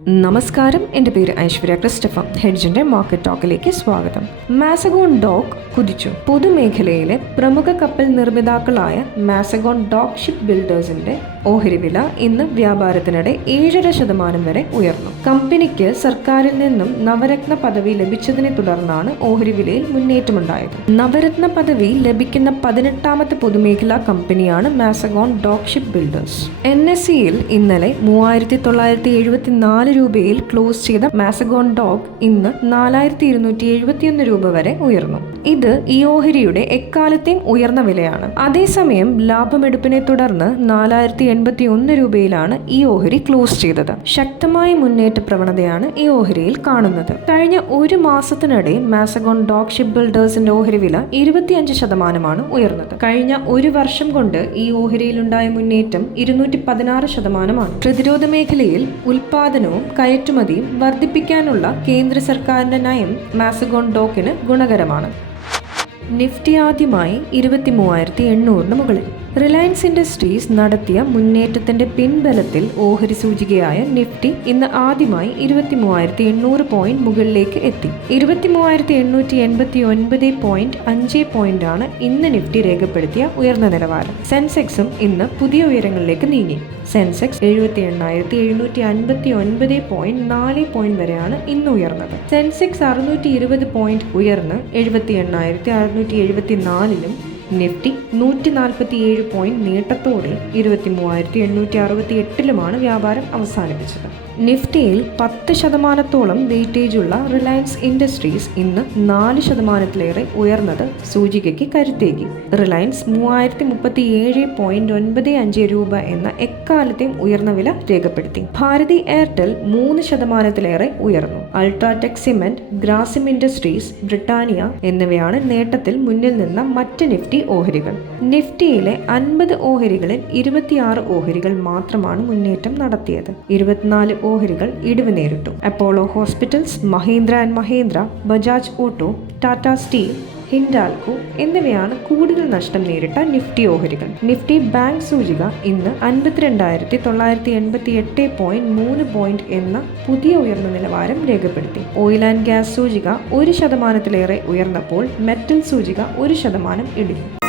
നമസ്കാരം. എന്റെ പേര് ഐശ്വര്യ ക്രിസ്റ്റഫ ഹെഡ്ജിന്റെ മാർക്കറ്റ് ടോക്കിലേക്ക് സ്വാഗതം. മാസഗോൺ ഡോക്ക് കുതിച്ചു. പൊതുമേഖലയിലെ പ്രമുഖ കപ്പൽ നിർമ്മിതാക്കളായ മാസഗോൺ ഡോക്ക് ഷിപ്പ് ബിൽഡേഴ്സിന്റെ ഓഹരി വില ഇന്ന് വ്യാപാരത്തിനിടെ ഏഴര ശതമാനം വരെ ഉയർന്നു. കമ്പനിക്ക് സർക്കാരിൽ നിന്നും നവരത്ന പദവി ലഭിച്ചതിനെ തുടർന്നാണ് ഓഹരി വിലയിൽ മുന്നേറ്റമുണ്ടായത്. നവരത്ന പദവി ലഭിക്കുന്ന പതിനെട്ടാമത്തെ പൊതുമേഖലാ കമ്പനിയാണ് Mazagon Dock Shipbuilders. N S സിയിൽ ഇന്നലെ മൂവായിരത്തി തൊള്ളായിരത്തി എഴുപത്തിനാല് രൂപയിൽ ക്ലോസ് ചെയ്ത മാസഗോൺ ഡോഗ് ഇന്ന് നാലായിരത്തി ഇരുന്നൂറ്റി എഴുപത്തിയൊന്ന് രൂപ വരെ ഉയർന്നു. ഇത് ഈ ഓഹരിയുടെ എക്കാലത്തെയും ഉയർന്ന വിലയാണ്. അതേസമയം ലാഭമെടുപ്പിനെ തുടർന്ന് നാലായിരത്തി എൺപത്തി ഒന്ന് രൂപയിലാണ് ഈ ഓഹരി ക്ലോസ് ചെയ്തത്. ശക്തമായ മുന്നേറ്റ പ്രവണതയാണ് ഈ ഓഹരിയിൽ കാണുന്നത്. കഴിഞ്ഞ ഒരു മാസത്തിനിടെ മാസഗോൺ ഡോഗ് ഷിപ്പ് ബിൽഡേഴ്സിന്റെ ഓഹരി വില ഇരുപത്തിയഞ്ച് ശതമാനമാണ് ഉയർന്നത്. കഴിഞ്ഞ ഒരു വർഷം കൊണ്ട് ഈ ഓഹരിയിലുണ്ടായ മുന്നേറ്റം ഇരുന്നൂറ്റി പതിനാറ് ശതമാനമാണ്. പ്രതിരോധ മേഖലയിൽ ഉൽപാദനവും കയറ്റുമതിയും വർദ്ധിപ്പിക്കാനുള്ള കേന്ദ്ര സർക്കാരിന്റെ നയം മാസഗോൺ ഡോക്കിന് ഗുണകരമാണ്. നിഫ്റ്റി ആദ്യമായി ഇരുപത്തി മൂവായിരത്തി എണ്ണൂറിന് മുകളിൽ. റിലയൻസ് ഇൻഡസ്ട്രീസ് നടത്തിയ മുന്നേറ്റത്തിന്റെ പിൻബലത്തിൽ ഓഹരി സൂചികയായ നിഫ്റ്റി ഇന്ന് ആദ്യമായി ഇരുപത്തി മൂവായിരത്തി എണ്ണൂറ് പോയിന്റ് മുകളിലേക്ക് എത്തി. ഇരുപത്തി മൂവായിരത്തി എണ്ണൂറ്റി എൺപത്തി ഒൻപത് പോയിന്റ് അഞ്ച് പോയിന്റ് ആണ് ഇന്ന് നിഫ്റ്റി രേഖപ്പെടുത്തിയ ഉയർന്ന നിലവാരം. സെൻസെക്സും ഇന്ന് പുതിയ ഉയരങ്ങളിലേക്ക് നീങ്ങി. സെൻസെക്സ് എഴുപത്തി എണ്ണായിരത്തി എഴുന്നൂറ്റി അൻപത്തി ഒൻപത് പോയിന്റ് നാല് പോയിന്റ് വരെയാണ് ഇന്ന് ഉയർന്നത്. സെൻസെക്സ് അറുന്നൂറ്റി ഇരുപത് പോയിന്റ് ഉയർന്ന് എഴുപത്തി എണ്ണായിരത്തി അറുന്നൂറ്റി എഴുപത്തി നാലിലും നിഫ്റ്റി നൂറ്റി നാൽപ്പത്തിയേഴ് പോയിന്റ് നേട്ടത്തോടെ ഇരുപത്തി മൂവായിരത്തി എണ്ണൂറ്റി അറുപത്തി എട്ടിലുമാണ് വ്യാപാരം അവസാനിപ്പിച്ചത്. നിഫ്റ്റിയിൽ പത്ത് ശതമാനത്തോളം വെയിറ്റേജുള്ള റിലയൻസ് ഇൻഡസ്ട്രീസ് ഇന്ന് നാല് ശതമാനത്തിലേറെ ഉയർന്നത് സൂചികയ്ക്ക് കരുത്തേകി. റിലയൻസ് മൂവായിരത്തി മുപ്പത്തി ഏഴ് പോയിന്റ് ഒൻപത് അഞ്ച് രൂപ എന്ന എക്കാലത്തെയും ഉയർന്ന വില രേഖപ്പെടുത്തി. ഭാരതി എയർടെൽ മൂന്ന് ശതമാനത്തിലേറെ ഉയർന്നു. UltraTech Cement Grasim Industries Britannia എന്നിവയാണ് നേട്ടത്തിൽ മുന്നിൽ നിന്ന മറ്റ് നിഫ്റ്റി ഓഹരികൾ. നിഫ്റ്റിയിലെ അൻപത് ഓഹരികളിൽ ഇരുപത്തിയാറ് ഓഹരികൾ മാത്രമാണ് മുന്നേറ്റം നടത്തിയത്. ഇരുപത്തിനാല് ഓഹരികൾ ഇടിവ് നേരിട്ടു. Apollo Hospitals Mahindra and Mahindra Bajaj Auto Tata Steel Hindalco എന്നിവയാണ് കൂടുതൽ നഷ്ടം നേരിട്ട നിഫ്റ്റി ഓഹരികൾ. നിഫ്റ്റി ബാങ്ക് സൂചിക ഇന്ന് അൻപത്തിരണ്ടായിരത്തി തൊള്ളായിരത്തി എൺപത്തി എട്ട് പോയിന്റ് മൂന്ന് പോയിന്റ് എന്ന പുതിയ ഉയർന്ന നിലവാരം രേഖപ്പെടുത്തി. ഓയിൽ ആൻഡ് ഗ്യാസ് സൂചിക ഒരു ശതമാനത്തിലേറെ ഉയർന്നപ്പോൾ മെറ്റൽ സൂചിക ഒരു ശതമാനം ഇടിഞ്ഞു.